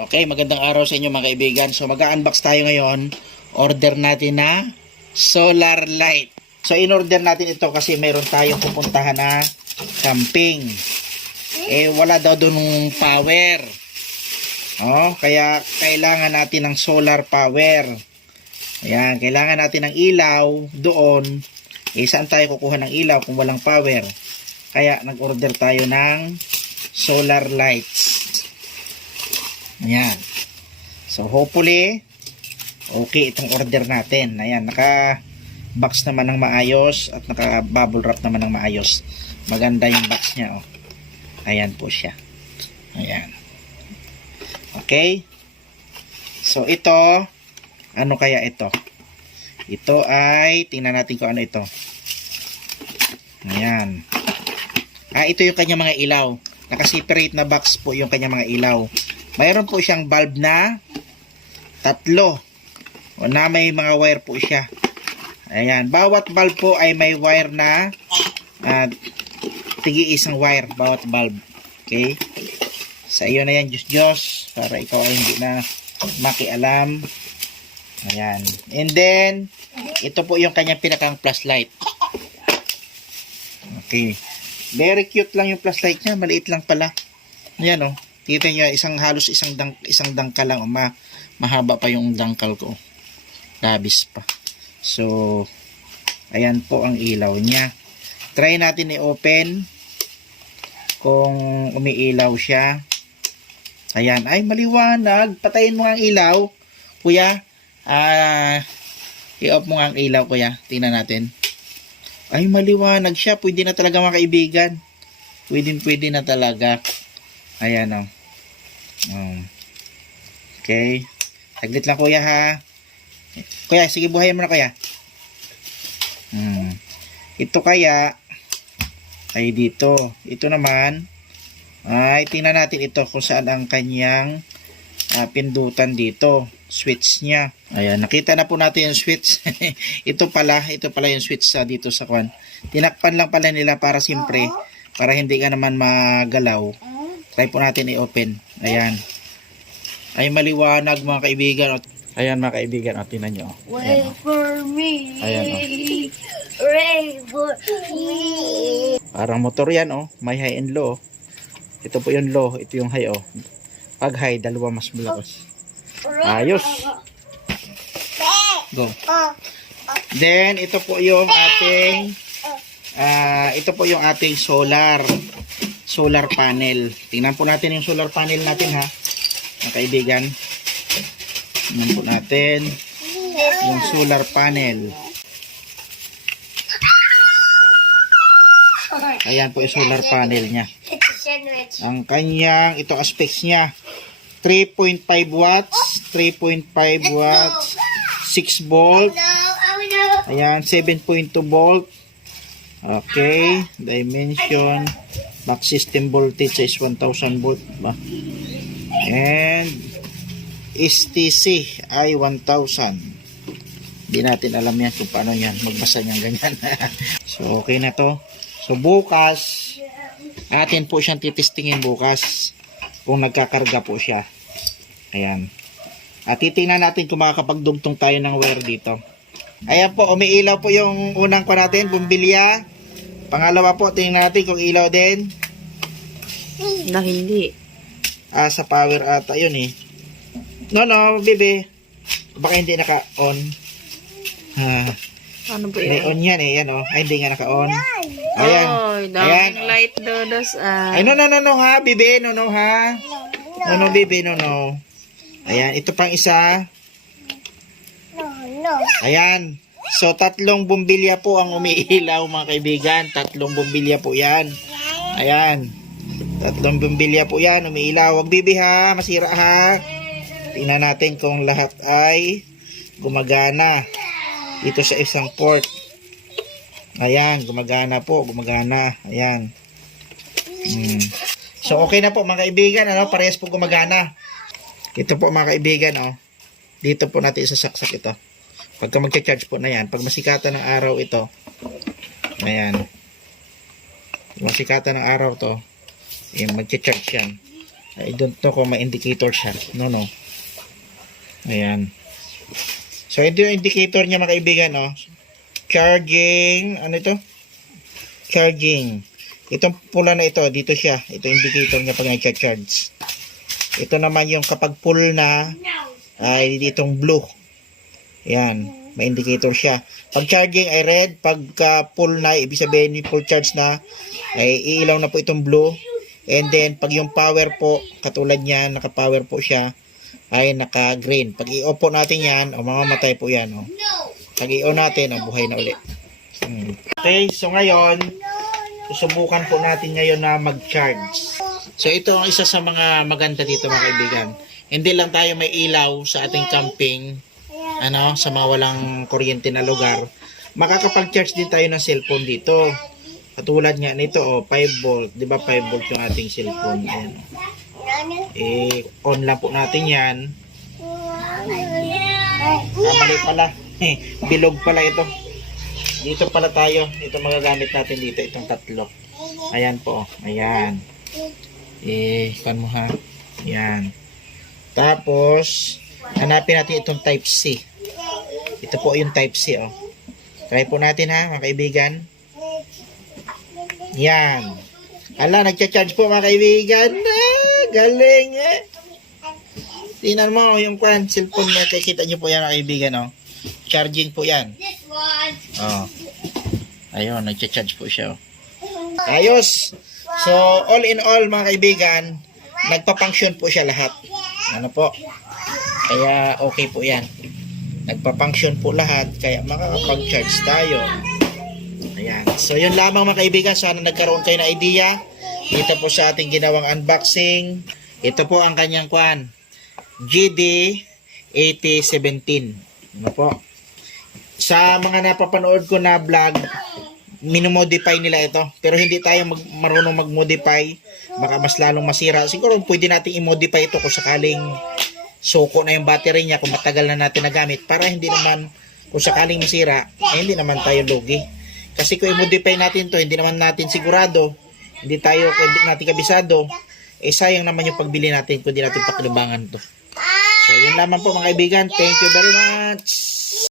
Okay, magandang araw sa inyo mga kaibigan. So mag-unbox tayo ngayon. Order natin na solar light. So in-order natin ito kasi mayroon tayong pupuntahan na camping. Wala daw doon power. Kaya kailangan natin ng solar power. Ayan, kailangan natin ng ilaw doon. Saan tayo kukuha ng ilaw kung walang power? Kaya nag-order tayo ng solar lights. Ayan. So hopefully okay itong order natin. Ayan, naka-box naman ng maayos at naka-bubble wrap naman ng maayos. Maganda yung box niya, oh. Ayan po siya. Ayan. Okay. So ito, ano kaya ito? Ito ay, tingnan natin kung ano ito. Ayan. Ito yung kanya mga ilaw. Naka-separate na box po yung kanya mga ilaw. Mayroon po siyang bulb na 3. Na may mga wire po siya. Ayan. Bawat bulb po ay may wire na tigi-isang wire. Bawat bulb. Okay. Sa iyo na yan, Diyos. Para ikaw ay hindi na makialam. Ayan. And then, ito po yung kanyang pinakang flashlight. Okay. Very cute lang yung flashlight niya. Maliit lang pala. Ayan, oh. Kita nyo, halos isang dangkal lang. Mahaba pa yung dangkal ko. Labis pa. So, ayan po ang ilaw niya. Try natin i-open kung umiilaw siya. Ayan. Ay, maliwanag. Patayin mo ang ilaw. Kuya, i-off mo ang ilaw, kuya. Tingnan natin. Ay, maliwanag siya. Pwede na talaga mga kaibigan. Pwede na talaga. Ayan, oh. Okay. Saglit lang, kuya, ha. Kuya, sige, buhayin mo na, kuya. Ito kaya ay dito. Ito naman ay tingnan natin ito kung saan ang kanyang pindutan dito. Switch niya. Ayan, nakita na po natin yung switch. ito pala yung switch dito sa kwan. Tinakpan lang pala nila para simpre, para hindi ka naman magalaw. Try po natin i-open. Ayan. Ay, maliwanag mga kaibigan. Ayan mga kaibigan. Tingnan nyo. Wait for me. Ayan, Wait for me. Parang motor yan, oh. May high and low. Ito po yung low. Ito yung high, oh. Pag high, dalawa mas malakas. Ayos. Go. Then, ito po yung ating solar panel. Tingnan po natin yung solar panel natin, ha, mga kaibigan. Tingnan po natin yung solar panel. Ayan po yung solar panel niya. Ang kanyang, ito aspects niya, 3.5 watts, 3.5 watts, 6 volt. Ayan, 7.2 volt. Okay, dimension, back system voltage is 1000 volt ba? And STC ay 1000. Hindi natin alam yan kung paano yan magbasa niyan ganyan. So okay na to. So bukas atin po siyang titistingin bukas kung nagkakarga po siya. Ayan. At titingnan natin kung makakapagdugtong tayo ng wire dito. Ayan po, umiilaw po yung unang ko natin, bumbilya. Pangalawa po, tingnan natin kung ilaw din. Na hindi. Sa power ata yun, eh. No, bebe. Baka hindi naka-on. Ano ba May yun? on yan, eh. Yan, oh. Ay, hindi nga naka-on. Ayan. Oy, daming light dodos. Ay, no, ha, bebe. No, ha. No, bebe, no. Ayan, ito pang isa. Ayan. So, 3 bumbilya po ang umiilaw, mga kaibigan. 3 bumbilya po yan. Ayan. 3 bumbilya po yan, umiilaw. Huwag bibi, ha. Masira, ha. Tingnan natin kung lahat ay gumagana. Dito sa isang port. Ayan, gumagana po. Gumagana. Ayan. So, okay na po, mga kaibigan. Parehas po gumagana. Ito po, mga kaibigan, oh. Dito po natin isasaksak ito. Pagka magcha-charge po na yan, pag masikatan ng araw ito, ayan, masikatan ng araw to, magcha-charge yan. I don't know kung may indicator siya. No. Ayan. So, ito yung indicator niya mga kaibigan, no? Charging, ano ito? Charging. Itong pula na ito, dito siya. Ito yung indicator niya pag nag-charge. Ito naman yung kapag full na, ay ditong blue. Ayan, may indicator siya. Pag charging ay red, pagka full na, ibig sabihin full charge na, ay iilaw na po itong blue. And then, pag yung power po, katulad niyan, naka-power po siya, ay naka-green. Pag i-off po natin yan, mamamatay po yan. Pag i-on natin, buhay na ulit. Okay, so ngayon, susubukan po natin ngayon na mag-charge. So ito ang isa sa mga maganda dito mga kaibigan. Hindi lang tayo may ilaw sa ating camping, sa mga walang kuryente na lugar. Makakapag-charge din tayo ng cellphone dito. Katulad nga nito, 5 volt. Di ba 5 volt yung ating cellphone? Ayan. On lang po natin yan. Mali pala. Bilog pala ito. Dito pala tayo. Ito magagamit natin dito. Itong tatlo. Ayan po. Ayan. Kan mo ha. Ayan. Tapos, hanapin natin itong type C. Ito po yung type C. Try po natin ha mga kaibigan. Yan. Ala, nagcha-charge po mga kaibigan. Galing Tingnan mo yung cellphone na kikita nyo po yan mga kaibigan. Charging po yan. Ayun, nagcha-charge po siya. Ayos. So, all in all mga kaibigan, nagpa-function po siya lahat. Ano po? Kaya okay po yan. Nagpa-function po lahat, kaya makakapag-charge tayo. Ayan. So, yun lamang mga kaibigan. Sana nagkaroon kayo na idea. Dito po sa ating ginawang unboxing. Ito po ang kanyang GD8017. Ano po? Sa mga napapanood ko na vlog, minumodify nila ito. Pero hindi tayo marunong mag-modify. Baka mas lalong masira. Siguro pwede natin i-modify ito kung sakaling suko na yung battery niya, kung matagal na natin nagamit. Para hindi naman, kung sakaling masira, hindi naman tayo lugi. Kasi kung i-modify natin to, hindi naman natin sigurado, hindi natin kabisado, sayang naman yung pagbili natin kung hindi natin pakinabangan to. So, yun lamang po mga kaibigan. Thank you very much.